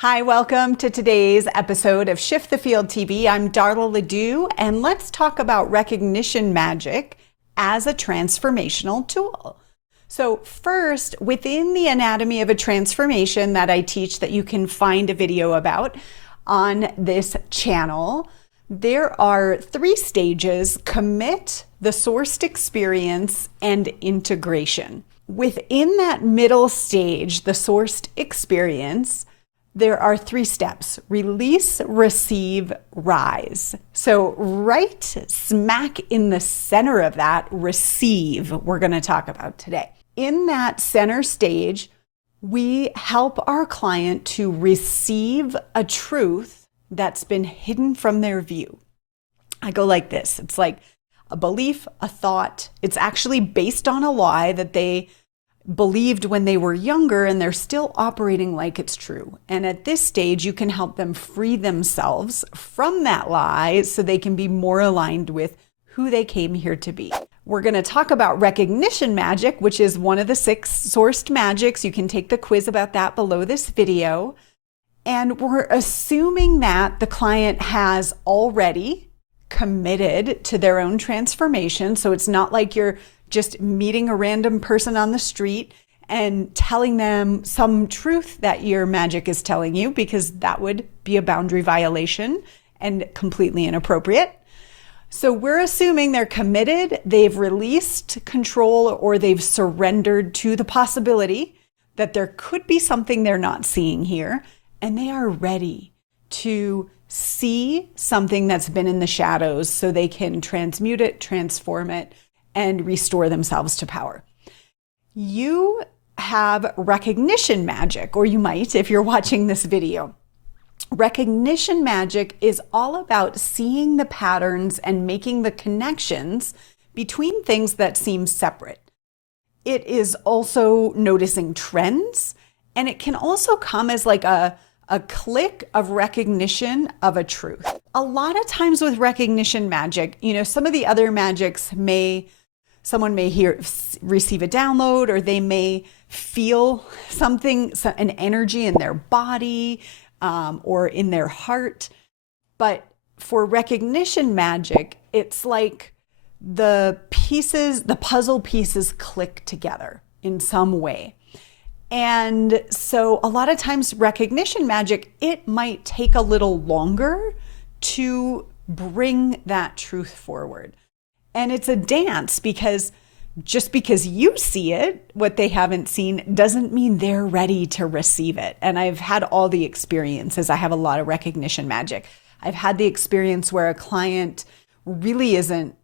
Hi, welcome to today's episode of Shift the Field TV. I'm Darla LeDoux, and let's talk about recognition magic as a transformational tool. So first, within the anatomy of a transformation that I teach that you can find a video about on this channel, there are 3 stages: commit, the sourced experience, and integration. Within that middle stage, the sourced experience, there are 3 steps: release, receive, rise. So right smack in the center of that, receive, we're going to talk about today. In that center stage, we help our client to receive a truth that's been hidden from their view. I go like this. It's like a belief, a thought. It's actually based on a lie that they believed when they were younger, and they're still operating like it's true. And at this stage, you can help them free themselves from that lie so they can be more aligned with who they came here to be. We're going to talk about recognition magic, which is one of the 6 sourced magics. You can take the quiz about that below this video. And we're assuming that the client has already committed to their own transformation. So it's not like you're just meeting a random person on the street and telling them some truth that your magic is telling you, because that would be a boundary violation and completely inappropriate. So we're assuming they're committed, they've released control, or they've surrendered to the possibility that there could be something they're not seeing here, and they are ready to see something that's been in the shadows so they can transmute it, transform it, and restore themselves to power. You have recognition magic, or you might if you're watching this video. Recognition magic is all about seeing the patterns and making the connections between things that seem separate. It is also noticing trends, and it can also come as like a click of recognition of a truth. A lot of times with recognition magic, some of the other magics someone may receive a download, or they may feel something, an energy in their body or in their heart. But for recognition magic, it's like the puzzle pieces click together in some way. And so a lot of times recognition magic, it might take a little longer to bring that truth forward. And it's a dance, because just because you see it, what they haven't seen, doesn't mean they're ready to receive it. And I've had all the experiences. I have a lot of recognition magic. I've had the experience where a client really hasn't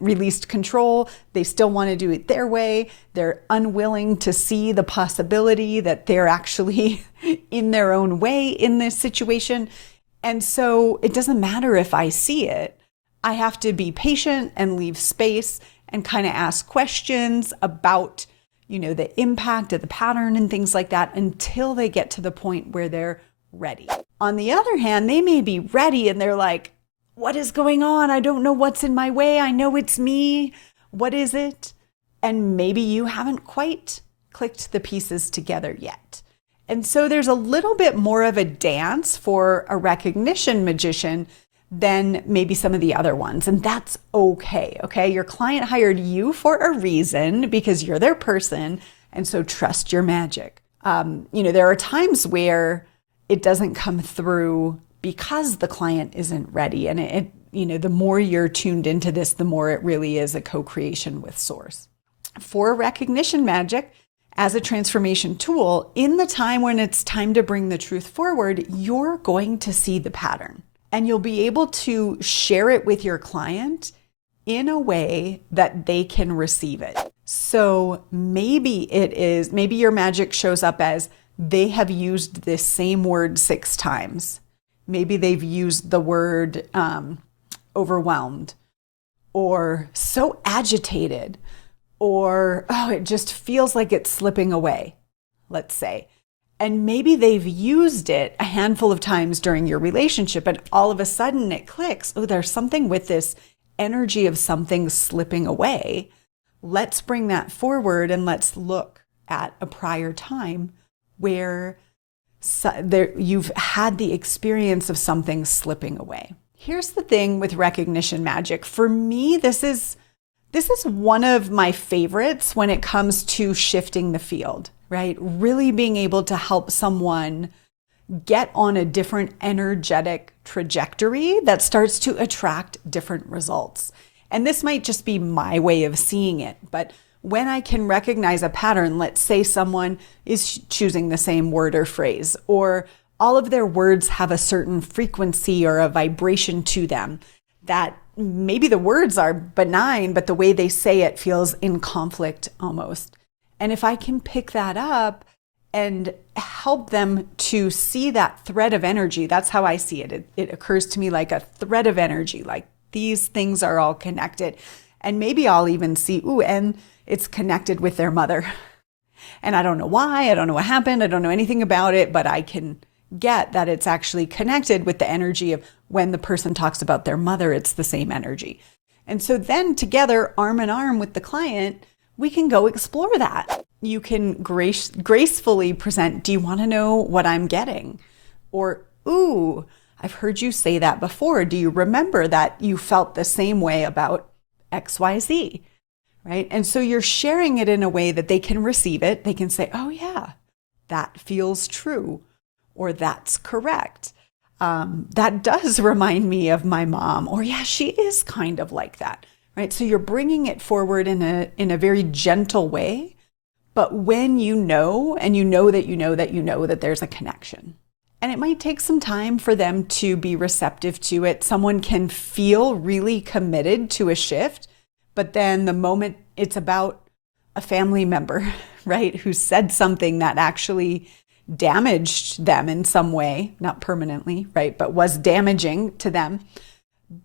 released control. They still want to do it their way. They're unwilling to see the possibility that they're actually in their own way in this situation. And so it doesn't matter if I see it. I have to be patient and leave space and kind of ask questions about, the impact of the pattern and things like that until they get to the point where they're ready. On the other hand, they may be ready and they're like, what is going on? I don't know what's in my way. I know it's me. What is it? And maybe you haven't quite clicked the pieces together yet. And so there's a little bit more of a dance for a recognition magician than maybe some of the other ones. And that's okay. Your client hired you for a reason, because you're their person. And so trust your magic. There are times where it doesn't come through because the client isn't ready. And the more you're tuned into this, the more it really is a co-creation with source. For recognition magic, as a transformation tool, in the time when it's time to bring the truth forward, you're going to see the pattern. And you'll be able to share it with your client in a way that they can receive it. So maybe your magic shows up as they have used this same word 6 times. Maybe they've used the word overwhelmed, or so agitated, or, it just feels like it's slipping away, let's say. And maybe they've used it a handful of times during your relationship, and all of a sudden it clicks. Oh, there's something with this energy of something slipping away. Let's bring that forward and let's look at a prior time where you've had the experience of something slipping away. Here's the thing with recognition magic. For me, this is one of my favorites when it comes to shifting the field, right? Really being able to help someone get on a different energetic trajectory that starts to attract different results. And this might just be my way of seeing it, but when I can recognize a pattern, let's say someone is choosing the same word or phrase, or all of their words have a certain frequency or a vibration to them, that maybe the words are benign, but the way they say it feels in conflict almost. And if I can pick that up and help them to see that thread of energy, that's how I see it. It occurs to me like a thread of energy, like these things are all connected. And maybe I'll even see, and it's connected with their mother. And I don't know why, I don't know what happened, I don't know anything about it, but I can get that it's actually connected with the energy of when the person talks about their mother, it's the same energy. And so then together, arm in arm with the client, we can go explore that. You can gracefully present, do you want to know what I'm getting? Or, ooh, I've heard you say that before. Do you remember that you felt the same way about XYZ? Right? And so you're sharing it in a way that they can receive it. They can say, oh yeah, that feels true, or that's correct. That does remind me of my mom, or yeah, she is kind of like that, right? So you're bringing it forward in a very gentle way, but when you know, and you know that you know that you know that there's a connection. And it might take some time for them to be receptive to it. Someone can feel really committed to a shift, but then the moment it's about a family member, right, who said something that actually damaged them in some way, not permanently, right, but was damaging to them,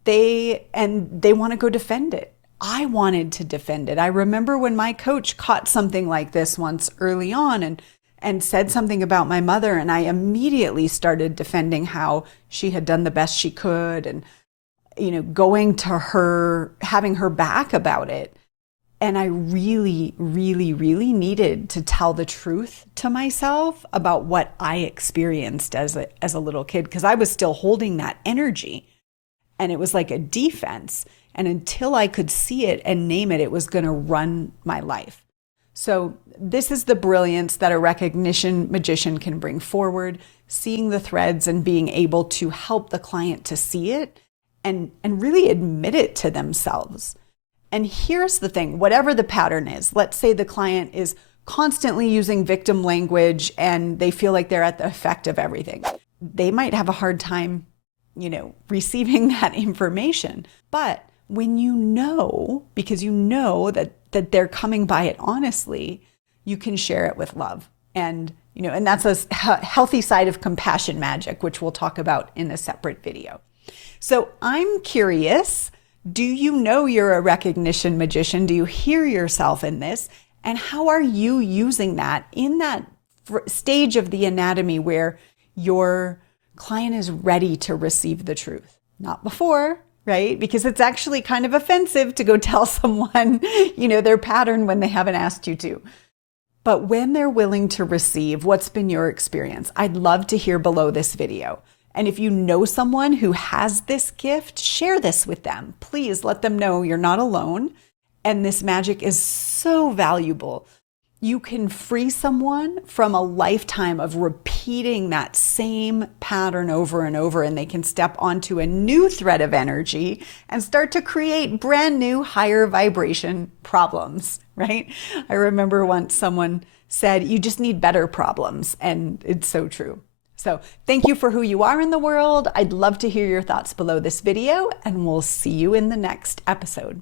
they want to go defend it. I wanted to defend it. I remember when my coach caught something like this once early on and said something about my mother, and I immediately started defending how she had done the best she could, and going to her, having her back about it. And I really, really, really needed to tell the truth to myself about what I experienced as a little kid, because I was still holding that energy, and it was like a defense. And until I could see it and name it, it was going to run my life. So this is the brilliance that a recognition magician can bring forward, seeing the threads and being able to help the client to see it and really admit it to themselves. And here's the thing, whatever the pattern is, let's say the client is constantly using victim language and they feel like they're at the effect of everything. They might have a hard time, receiving that information. But when you know, because you know that they're coming by it honestly, you can share it with love. And, and that's a healthy side of compassion magic, which we'll talk about in a separate video. So I'm curious, do you know you're a recognition magician? Do you hear yourself in this? And how are you using that in that stage of the anatomy where your client is ready to receive the truth? Not before, right? Because it's actually kind of offensive to go tell someone, their pattern when they haven't asked you to. But when they're willing to receive, what's been your experience? I'd love to hear below this video. And if you know someone who has this gift, share this with them. Please let them know you're not alone. And this magic is so valuable. You can free someone from a lifetime of repeating that same pattern over and over, and they can step onto a new thread of energy and start to create brand new higher vibration problems, right? I remember once someone said, you just need better problems. And it's so true. So thank you for who you are in the world. I'd love to hear your thoughts below this video, and we'll see you in the next episode.